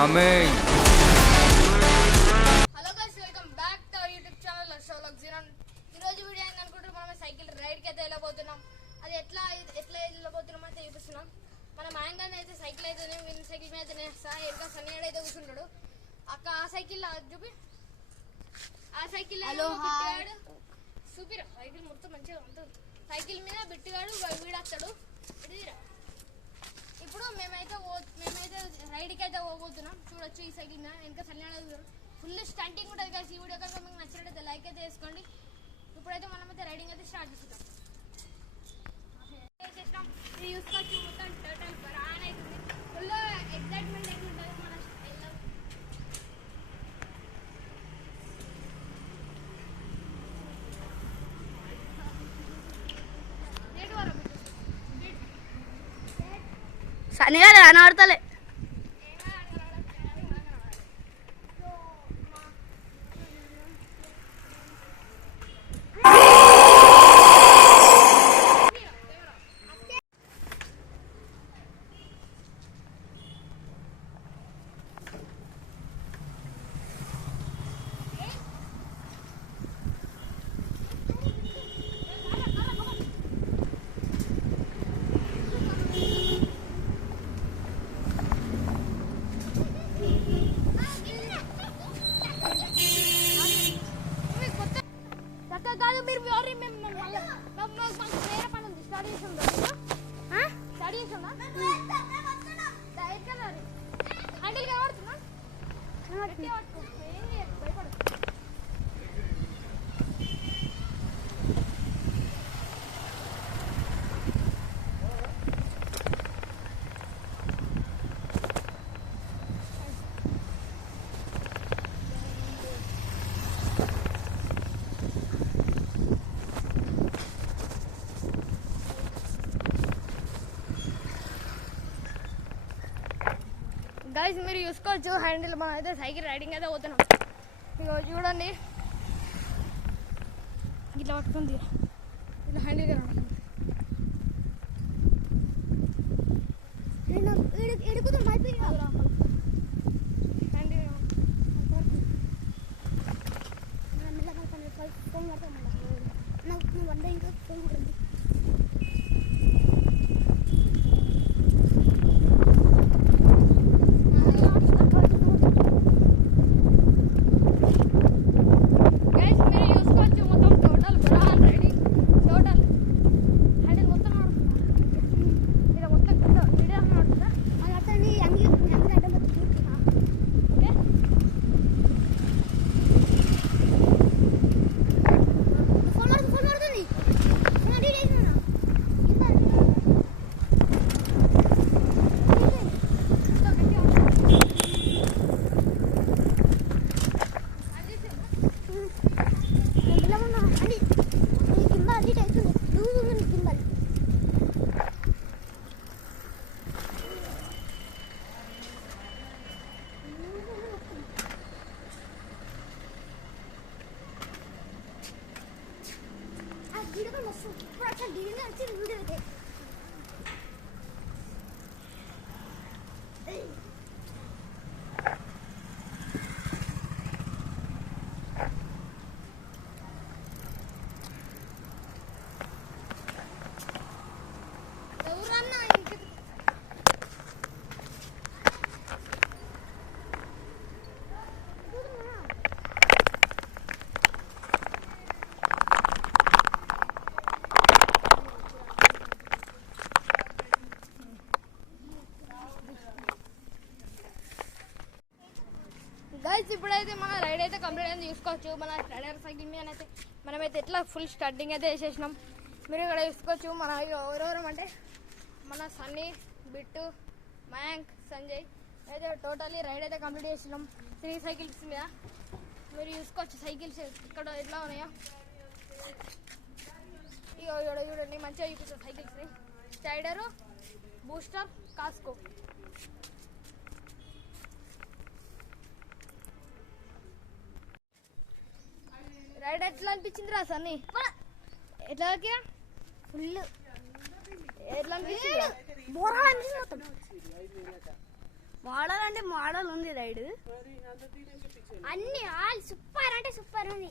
coming. Hello guys, welcome back to our YouTube channel Ashok Jeeran. ఈరోజు video ఏంటనుకుంటారు, మనం cycle రైడ్కి అయితే వెళ్ళబోతున్నాం. అది ఎట్లా వెళ్ళబోతున్నాం అయితే చూపిస్తున్నాం. మన మ్యాంగన్ అయితే సైకిల్ అయితే వీళ్ళ సైకిల్ మీద అయితే ఎరుగా సన్నియాడు అయితే కూర్చుంటాడు. అక్క ఆ సైకిల్ చూపి, ఆ సైకిల్ చూపిరా. సైకిల్ మొత్తం మంచిగా ఉంటుంది. సైకిల్ మీద బిట్టుగాడు వీడొస్తాడు. ఇప్పుడు మేమైతే రైడ్కి అయితే పోబోతున్నాం. చూడొచ్చు ఈ సైకిల్ మీద వెనక సన్నియాడు ఫుల్ స్టంటింగ్ ఉంటుంది కదా. ఈ వీడియో కనుక మీకు నచ్చినట్టయితే లైక్ అయితే వేసుకోండి. ఇప్పుడైతే మనమైతే రైడింగ్ అయితే స్టార్ట్ చేస్తాం. ఇది చూసుకోవచ్చు, మొత్తం టోటల్ బరాన్ అవుతుంది. ఫుల్ ఎక్సైట్మెంట్ అయితే ఉంటుంది మన స్టైల్లో. సనిగా అనబడతలే. మీరు మాకు వేరే పని ఉంది. స్టడీ చేసిందా హ్యాండిల్ కనబడుతున్నా భయపడు. గైస్ మీరు చూసుకోవచ్చు, హ్యాండిల్ మనం అయితే సైకిల్ రైడింగ్ అయితే పోతున్నాం. ఇక చూడండి, ఇట్లా పట్టుకుంది, ఇట్లా హ్యాండిల్ కనబడుతుంది. గైస్ ఇప్పుడైతే మన రైడ్ అయితే కంప్లీట్ అయింది. చూసుకోవచ్చు, మన రైడర్ సైకిల్ మీద అయితే మనమైతే ఎట్లా ఫుల్ స్టార్టింగ్ అయితే వేసేసినాం. మీరు ఇక్కడ చూసుకోవచ్చు, మన ఎవరెవరం అంటే మన సన్నీ, బిట్టు, మయాంక్, సంజయ్ అయితే టోటల్లీ రైడ్ అయితే కంప్లీట్ చేసినాం 3 సైకిల్స్ మీద. మీరు చూసుకోవచ్చు సైకిల్స్ ఇక్కడ ఎట్లా ఉన్నాయో. ఇక చూడండి, మంచిగా చూపిస్తాం సైకిల్స్ని. స్టైడరు, బూస్టర్, కాస్కో. రైడ్ ఎట్లా అనిపించింది రా సన్నీ? ఎట్లా ఫుల్ ఎట్లా అనిపించింది? వాడాలంటే ఆడలు ఉంది రైడ్ మరి అంత తీరేసి పిచ్చి అన్ని ఆల్ సూపర్ అంటే సూపర్ ఉంది